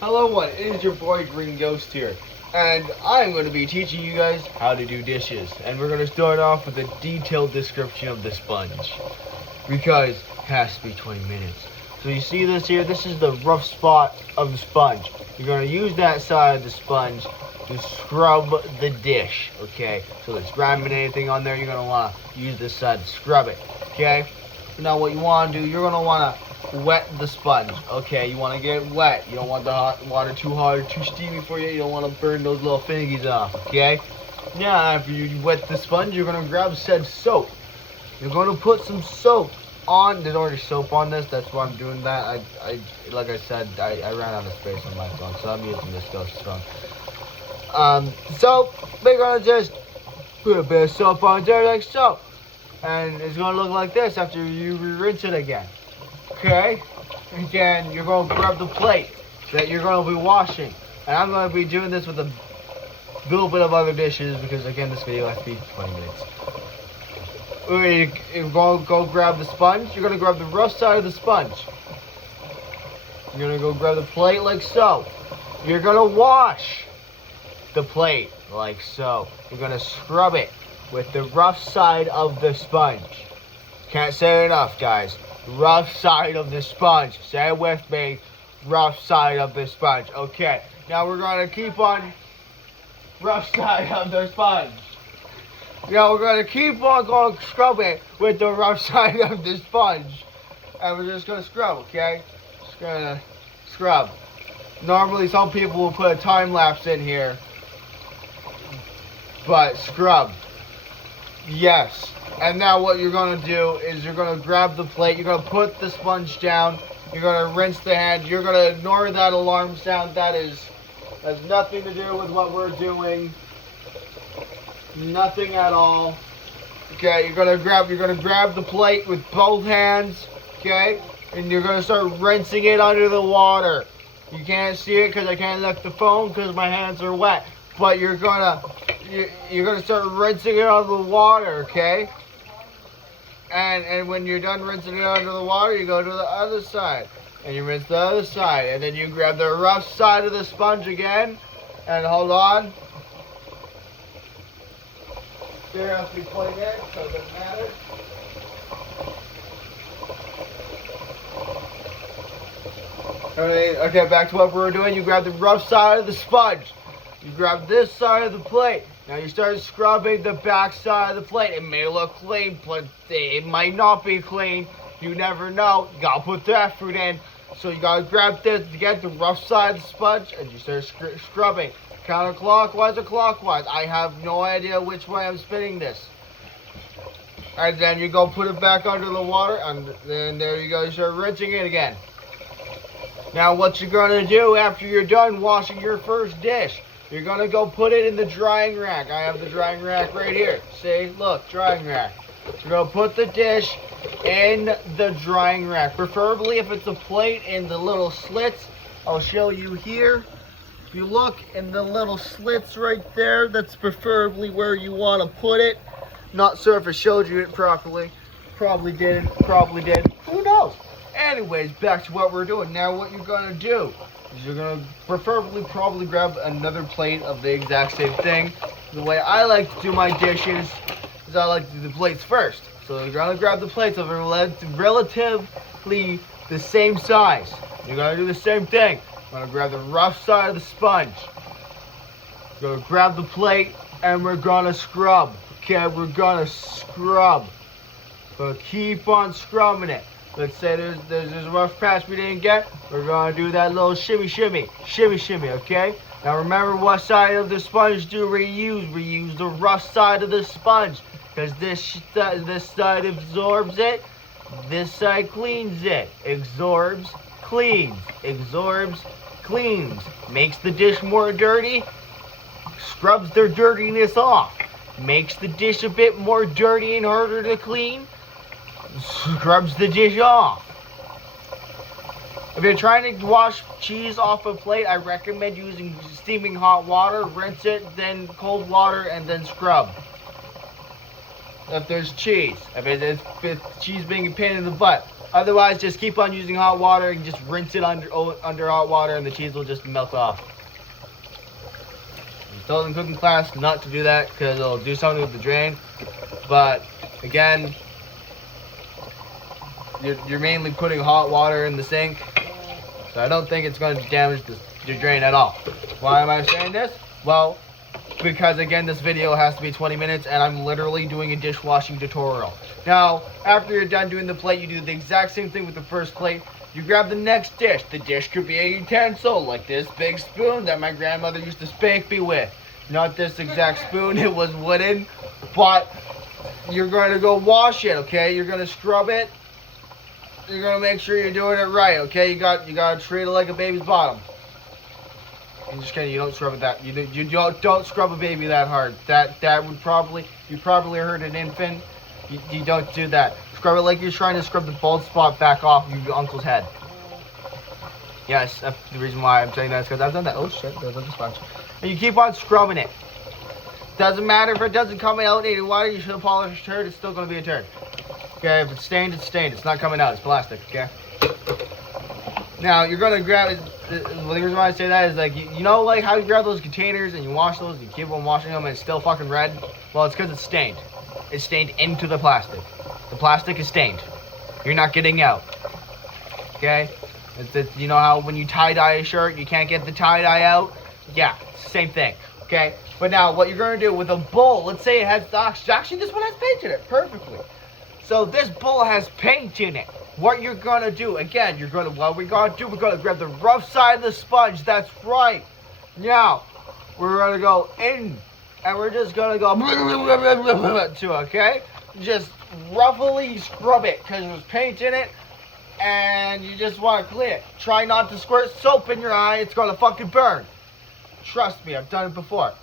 Hello one, it is your boy Green Ghost here, and I'm going to be teaching you guys how to do dishes. And we're going to start off with a detailed description of the sponge, because it has to be 20 minutes. So you see this here, this is the rough spot of the sponge. You're going to use that side of the sponge to scrub the dish, okay? So there's grabbing anything on there, you're going to want to use this side to scrub it, okay? So now what you want to do, you're going to want to wet the sponge. Okay, you want to get it wet. You don't want the hot water too hot or too steamy for you. You don't want to burn those little fingies off. Okay. Now after you wet the sponge, you're gonna grab said soap. You're gonna put some soap on. There's already soap on this. That's why I'm doing that. Like I said, I ran out of space on my phone, so I'm using this Ghost's phone. So we're gonna just put a bit of soap on there like so, and it's gonna look like this after you rinse it again. Okay, and then you're going to grab the plate that you're going to be washing. And I'm going to be doing this with a little bit of other dishes because, again, this video has to be 20 minutes. You're going to go grab the sponge. You're going to grab the rough side of the sponge. You're going to go grab the plate like so. You're going to wash the plate like so. You're going to scrub it with the rough side of the sponge. Can't say it enough, guys. Rough side of the sponge. Say it with me. Rough side of the sponge. Okay. Now we're going to keep on rough side of the sponge. Now we're going to keep on going scrub it with the rough side of the sponge. And we're just going to scrub, okay? Just going to scrub. Normally some people will put a time lapse in here. But scrub. Yes. And now what you're going to do is you're going to grab the plate, you're going to put the sponge down, you're going to rinse the hand, you're going to ignore that alarm sound. That has nothing to do with what we're doing. Nothing at all. Okay, you're going to grab the plate with both hands, okay? And you're going to start rinsing it under the water. You can't see it because I can't lift the phone because my hands are wet. But you're going to start rinsing it under the water, okay? And when you're done rinsing it under the water, you go to the other side. And you rinse the other side. And then you grab the rough side of the sponge again. And hold on. There has to be 20 minutes, so it doesn't matter. Okay, back to what we were doing. You grab the rough side of the sponge. You grab this side of the plate. Now you start scrubbing the back side of the plate. It may look clean, but it might not be clean. You never know. You gotta put the effort in. So you gotta grab this to get the rough side of the sponge, and you start scrubbing. Counterclockwise or clockwise. I have no idea which way I'm spinning this. And then you go put it back under the water, and then there you go. You start rinsing it again. Now what you're gonna do after you're done washing your first dish, you're going to go put it in the drying rack. I have the drying rack right here. See? Look, drying rack. You're going to put the dish in the drying rack. Preferably if it's a plate in the little slits. I'll show you here. If you look in the little slits right there, that's preferably where you want to put it. Not sure if I showed you it properly. Probably didn't. Probably did. Who knows? Anyways, back to what we're doing. Now what you're going to do, you're going to probably grab another plate of the exact same thing. The way I like to do my dishes is I like to do the plates first. So you're going to grab the plates of relatively the same size. You're going to do the same thing. You're going to grab the rough side of the sponge. You're going to grab the plate and we're going to scrub. Okay, we're going to scrub. We're going to keep on scrubbing it. Let's say there's a rough patch we didn't get. We're going to do that little shimmy, okay? Now remember what side of the sponge do we use? We use the rough side of the sponge because this side absorbs it, this side cleans it. Absorbs, cleans. Absorbs, cleans. Makes the dish more dirty, scrubs their dirtiness off. Makes the dish a bit more dirty and harder to clean. Scrubs the dish off. If you're trying to wash cheese off a plate, I recommend using steaming hot water, rinse it, then cold water, and then scrub. If there's cheese, if it's cheese being a pain in the butt, Otherwise, just keep on using hot water and just rinse it under hot water, and the cheese will just melt off. I'm told in cooking class not to do that because it'll do something with the drain. But again, you're mainly putting hot water in the sink, so I don't think it's going to damage the drain at all. Why am I saying this? Well, because again, this video has to be 20 minutes and I'm literally doing a dishwashing tutorial. Now, after you're done doing the plate, you do the exact same thing with the first plate. You grab the next dish. The dish could be a utensil, like this big spoon that my grandmother used to spank me with. Not this exact spoon, it was wooden, but you're going to go wash it, okay? You're going to scrub it. You're going to make sure you're doing it right, okay? You got to treat it like a baby's bottom. I'm just kidding. You don't scrub it that. You don't scrub a baby that hard. That would probably hurt an infant. You don't do that. Scrub it like you're trying to scrub the bald spot back off your uncle's head. Yes, that's the reason why I'm saying that is because I've done that. Oh shit, there's a sponge. And you keep on scrubbing it. Doesn't matter if it doesn't come out in water. You should have polished a turd. It's still going to be a turd. Okay, if it's stained, it's stained. It's not coming out. It's plastic. Okay. Now you're gonna grab it. The reason why I say that is like you know like how you grab those containers and you wash those and you keep on washing them and it's still fucking red. Well, it's because it's stained. It's stained into the plastic. The plastic is stained. You're not getting out. Okay. You know how when you tie dye a shirt you can't get the tie dye out. Yeah, it's the same thing. Okay. But now what you're gonna do with a bowl? Let's say it has actually this one has paint in it perfectly. So this bowl has paint in it. What you're gonna do, again, what we're gonna grab the rough side of the sponge, that's right. Now, we're gonna go in, and we're just gonna go to, okay? Just roughly scrub it, because there's paint in it, and you just wanna clean it. Try not to squirt soap in your eye, it's gonna fucking burn. Trust me, I've done it before.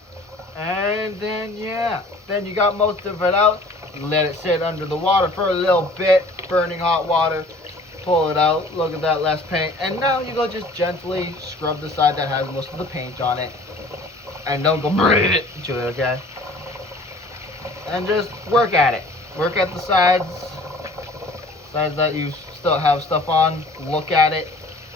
And then, yeah, then you got most of it out. Let it sit under the water for a little bit, burning hot water. Pull it out, look at that, less paint. And now you go just gently scrub the side that has most of the paint on it. And don't go to it, okay? And just work at it. Work at the sides that you still have stuff on. Look at it.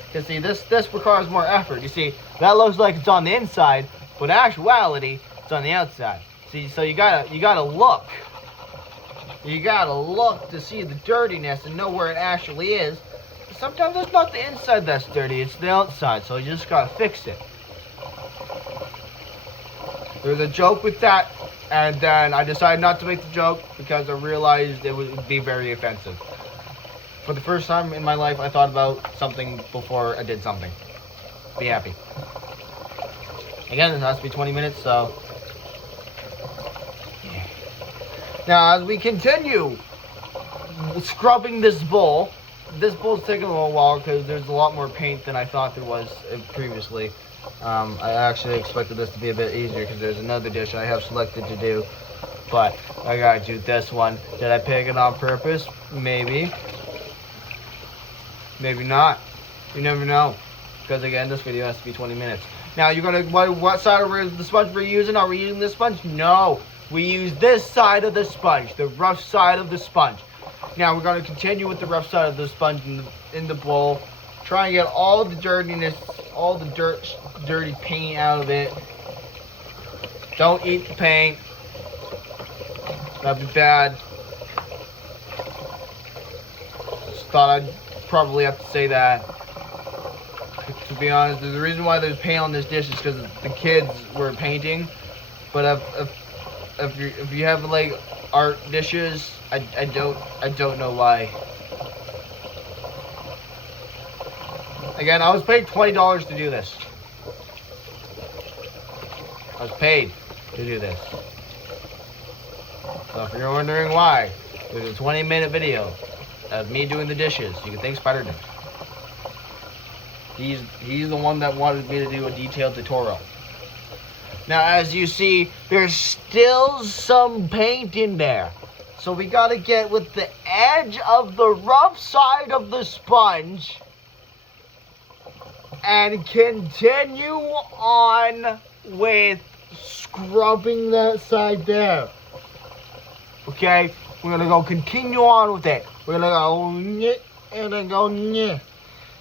Because see, this requires more effort. You see, that looks like it's on the inside, but in actuality, it's on the outside. See, so you gotta look. You gotta look to see the dirtiness and know where it actually is. Sometimes it's not the inside that's dirty, it's the outside, so you just gotta fix it. There's a joke with that, and then I decided not to make the joke because I realized it would be very offensive. For the first time in my life, I thought about something before I did something. Be happy. Again, it has to be 20 minutes, so... Now, as we continue scrubbing this bowl taking a little while because there's a lot more paint than I thought there was previously. I actually expected this to be a bit easier because there's another dish I have selected to do, but I gotta do this one. Did I pick it on purpose? Maybe. Maybe not. You never know. Because again, this video has to be 20 minutes. Now, you're gonna, what side of the sponge we're using? Are we using this sponge? No. We use this side of the sponge, the rough side of the sponge. Now we're going to continue with the rough side of the sponge in the bowl. Try and get all the dirtiness, all the dirty paint out of it. Don't eat the paint. That'd be bad. Just thought I'd probably have to say that. To be honest, the reason why there's paint on this dish is because the kids were painting. But if you have like art dishes, I don't know why. Again, I was paid $20 to do this. I was paid to do this. So if you're wondering why, there's a 20-minute video of me doing the dishes. You can thank Spider Dick. He's the one that wanted me to do a detailed tutorial. Now, as you see, there's still some paint in there. So we gotta get with the edge of the rough side of the sponge and continue on with scrubbing that side there. Okay? We're gonna go continue on with it. We're gonna go and then go yeah.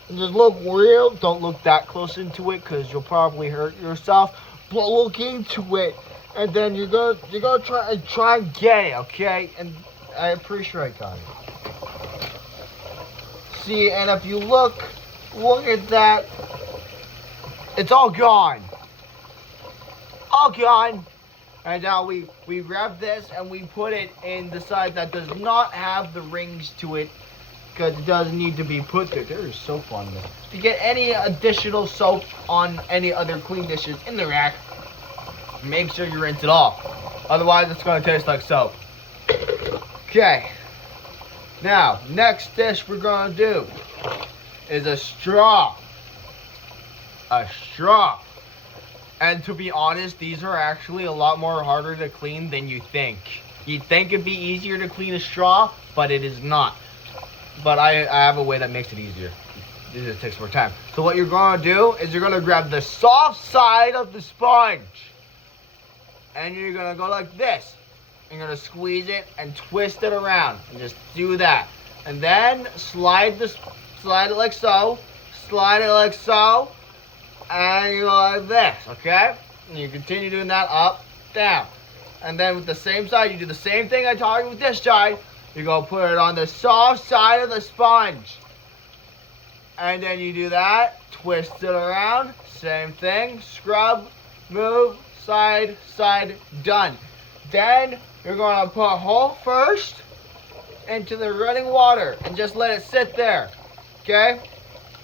And just look real. Don't look that close into it because you'll probably hurt yourself. But look into it, and then you're gonna try and get it, okay? And I'm pretty sure I got it. See, and if you look at that, it's all gone. All gone. And now we grab this and we put it in the side that does not have the rings to it, because it doesn't need to be put there. There is soap on there. If you get any additional soap on any other clean dishes in the rack, make sure you rinse it off. Otherwise, it's going to taste like soap. Okay. Now, next dish we're going to do is a straw. A straw. And to be honest, these are actually a lot more harder to clean than you think. You'd think it'd be easier to clean a straw, but it is not. But I have a way that makes it easier. It just takes more time. So what you're going to do is you're going to grab the soft side of the sponge. And you're going to go like this. You're going to squeeze it and twist it around. And just do that. And then slide it like so. Slide it like so. And you go like this, okay? And you continue doing that up, down. And then with the same side, you do the same thing I taught you with this side. You go put it on the soft side of the sponge. And then you do that, twist it around, same thing, scrub, move, side, done. Then you're going to put whole first into the running water and just let it sit there, okay?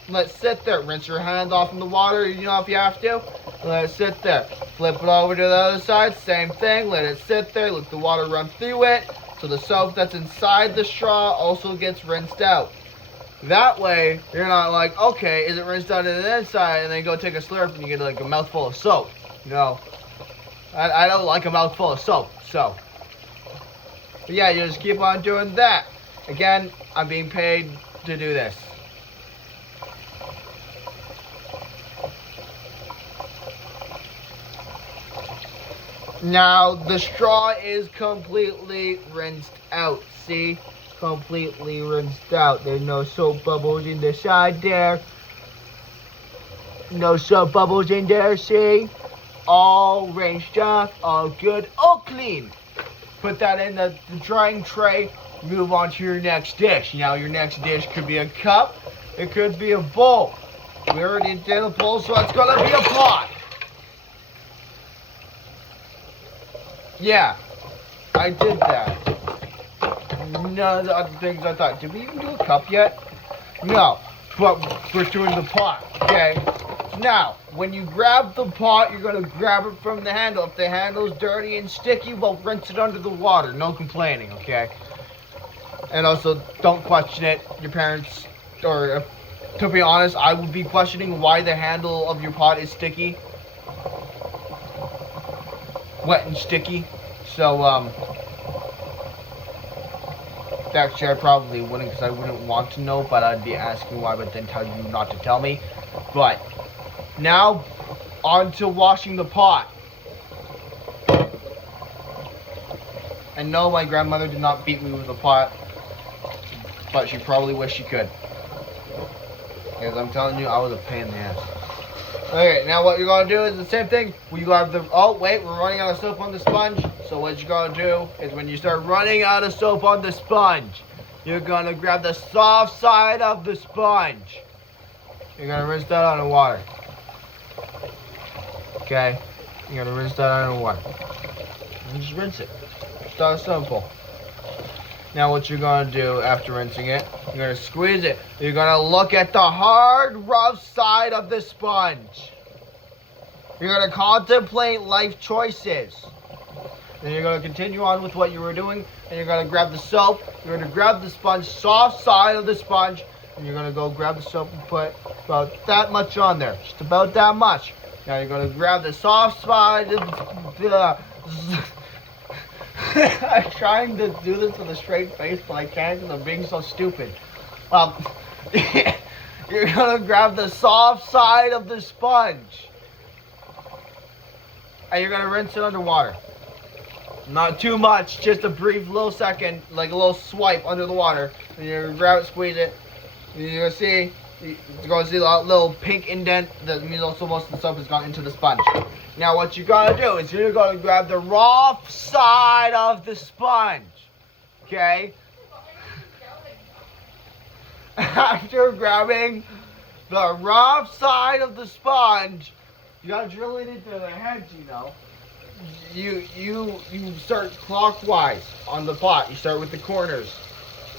Let it sit there. Rinse your hand off in the water, you know, if you have to. Let it sit there. Flip it over to the other side, same thing. Let it sit there, let the water run through it. So the soap that's inside the straw also gets rinsed out. That way, you're not like, okay, is it rinsed out in the inside? And then you go take a slurp and you get like a mouthful of soap. No. I don't like a mouthful of soap, so. But yeah, you just keep on doing that. Again, I'm being paid to do this. Now, the straw is completely rinsed out. See? Completely rinsed out. There's no soap bubbles in the side there. No soap bubbles in there, see? All rinsed off, all good, all clean. Put that in the drying tray. Move on to your next dish. Now, your next dish could be a cup. It could be a bowl. We already did a bowl, so it's going to be a pot. Yeah, I did that. None of the other things I thought. Did we even do a cup yet? No, but we're doing the pot, okay? Now, when you grab the pot, you're going to grab it from the handle. If the handle's dirty and sticky, well, rinse it under the water. No complaining, okay? And also, don't question it. Your parents, or to be honest, I would be questioning why the handle of your pot is sticky. Wet and sticky. So, actually I probably wouldn't, because I wouldn't want to know, but I'd be asking why, but then tell you not to tell me. But now on to washing the pot. And no, my grandmother did not beat me with a pot, but she probably wished she could, because I'm telling you, I was a pain in the ass. Okay, now what you're going to do is the same thing. You have the, oh wait, we're running out of soap on the sponge. So what you're going to do is when you start running out of soap on the sponge, you're going to grab the soft side of the sponge. You're going to rinse that out in water. Okay? You're going to rinse that out in water. And just rinse it. It's that simple. Now what you're going to do after rinsing it, you're going to squeeze it. You're going to look at the hard, rough side of the sponge. You're going to contemplate life choices. Then you're going to continue on with what you were doing, and you're going to grab the soap. You're going to grab the sponge, soft side of the sponge, and you're going to go grab the soap and put about that much on there. Just about that much. Now you're going to grab the soft side of the... I'm trying to do this with a straight face, but I can't because I'm being so stupid. You're going to grab the soft side of the sponge. And you're going to rinse it underwater. Not too much, just a brief little second, like a little swipe under the water. And you're going to grab it, squeeze it, You're gonna see a little pink indent. That means also most of the stuff has gone into the sponge. Now what you gotta do is you're gonna grab the rough side of the sponge. Okay? After grabbing the rough side of the sponge, you gotta drill it into the head, you know. You start clockwise on the pot. You start with the corners,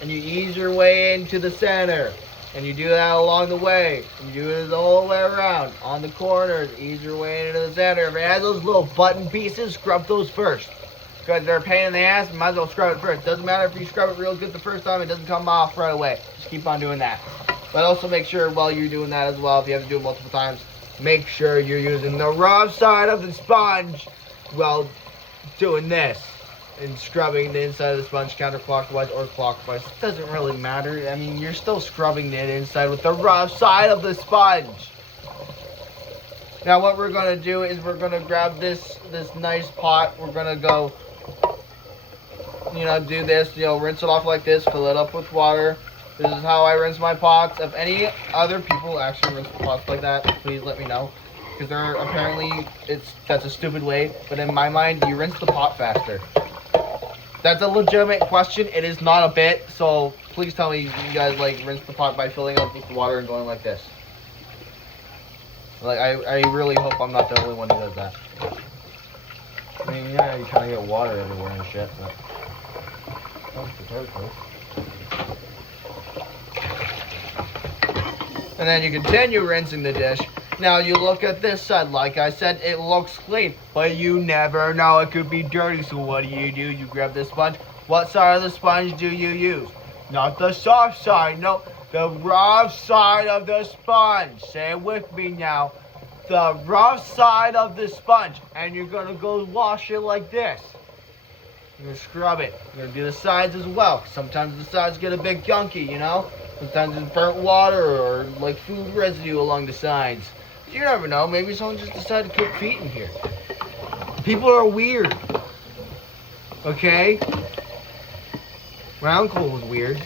and you ease your way into the center, and you do that along the way. You do it the whole way around on the corners. Ease your way into the center. If it has those little button pieces, scrub those first, because they're a pain in the ass. You might as well scrub it first. Doesn't matter if you scrub it real good the first time; it doesn't come off right away. Just keep on doing that. But also make sure while you're doing that as well, if you have to do it multiple times, make sure you're using the rough side of the sponge while doing this and scrubbing the inside of the sponge counterclockwise or clockwise. It doesn't really matter. I mean, you're still scrubbing it inside with the rough side of the sponge. Now what we're going to do is we're going to grab this nice pot. We're going to go, do this, rinse it off like this, fill it up with water. This is how I rinse my pots. If any other people actually rinse pots like that, please let me know. Because they're apparently, that's a stupid way. But in my mind, you rinse the pot faster. That's a legitimate question. It is not a bit. So please tell me you guys rinse the pot by filling up with water and going like this. I really hope I'm not the only one who does that. I mean, yeah, you kind of get water everywhere and shit. But and then you continue rinsing the dish. Now you look at this side, like I said, it looks clean, but you never know, it could be dirty. So what do? You grab the sponge. What side of the sponge do you use? Not the soft side, no, the rough side of the sponge. Say it with me now. The rough side of the sponge, and you're gonna go wash it like this. You're gonna scrub it. You're gonna do the sides as well. Sometimes the sides get a bit gunky, Sometimes there's burnt water or food residue along the sides. You never know. Maybe someone just decided to cook feet in here. People are weird. Okay? My uncle was weird.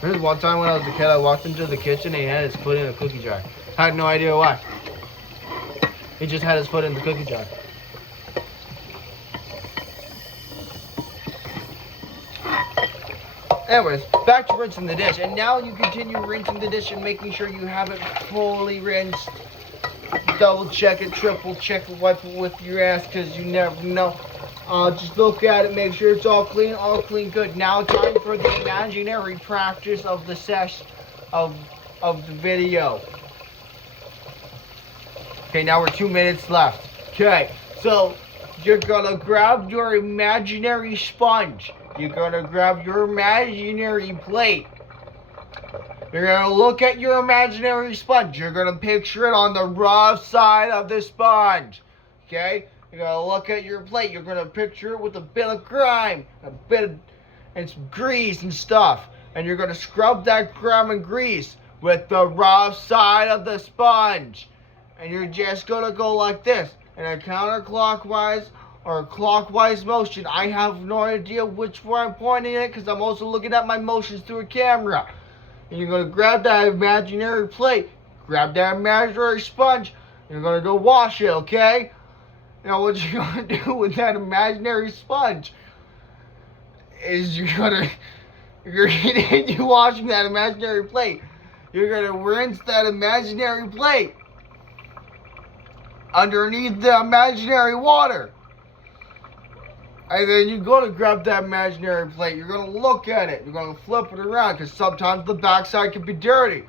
There was one time when I was a kid, I walked into the kitchen and he had his foot in a cookie jar. I had no idea why. He just had his foot in the cookie jar. Anyways, back to rinsing the dish. And now you continue rinsing the dish and making sure you have it fully rinsed. Double check it, triple check it, wipe it with your ass, because you never know. Just look at it, make sure it's all clean, good. Now time for the imaginary practice of the session of the video. Okay, now we're 2 minutes left. Okay, so you're gonna grab your imaginary sponge. You're gonna grab your imaginary plate. You're gonna look at your imaginary sponge. You're gonna picture it on the rough side of the sponge. Okay? You're gonna look at your plate. You're gonna picture it with a bit of grime, and some grease and stuff. And you're gonna scrub that grime and grease with the rough side of the sponge. And you're just gonna go like this in a counterclockwise or clockwise motion. I have no idea which way I'm pointing it, because I'm also looking at my motions through a camera. And you're going to grab that imaginary plate, grab that imaginary sponge, and you're going to go wash it, okay? Now what you're going to do with that imaginary sponge is you're going to continue washing that imaginary plate. You're going to rinse that imaginary plate underneath the imaginary water. And then you're going to grab that imaginary plate. You're going to look at it. You're going to flip it around, because sometimes the backside can be dirty.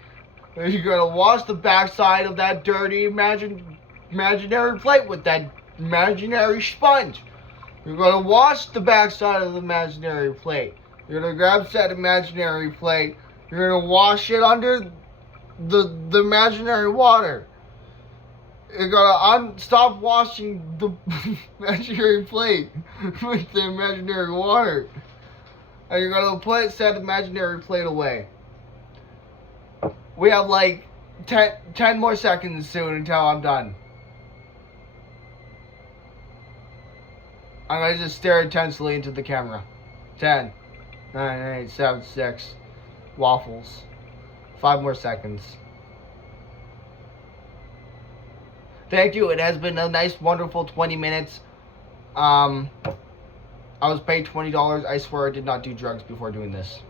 And you're going to wash the backside of that dirty imaginary plate with that imaginary sponge. You're going to wash the backside of the imaginary plate. You're going to grab that imaginary plate. You're going to wash it under the imaginary water. You're gonna stop washing the imaginary plate with the imaginary water. And you're gonna set the imaginary plate away. We have 10 more seconds soon until I'm done. I'm gonna just stare intensely into the camera. 10, 9, 8, 7, 6, waffles. 5 more seconds. Thank you. It has been a nice, wonderful 20 minutes. I was paid $20. I swear I did not do drugs before doing this.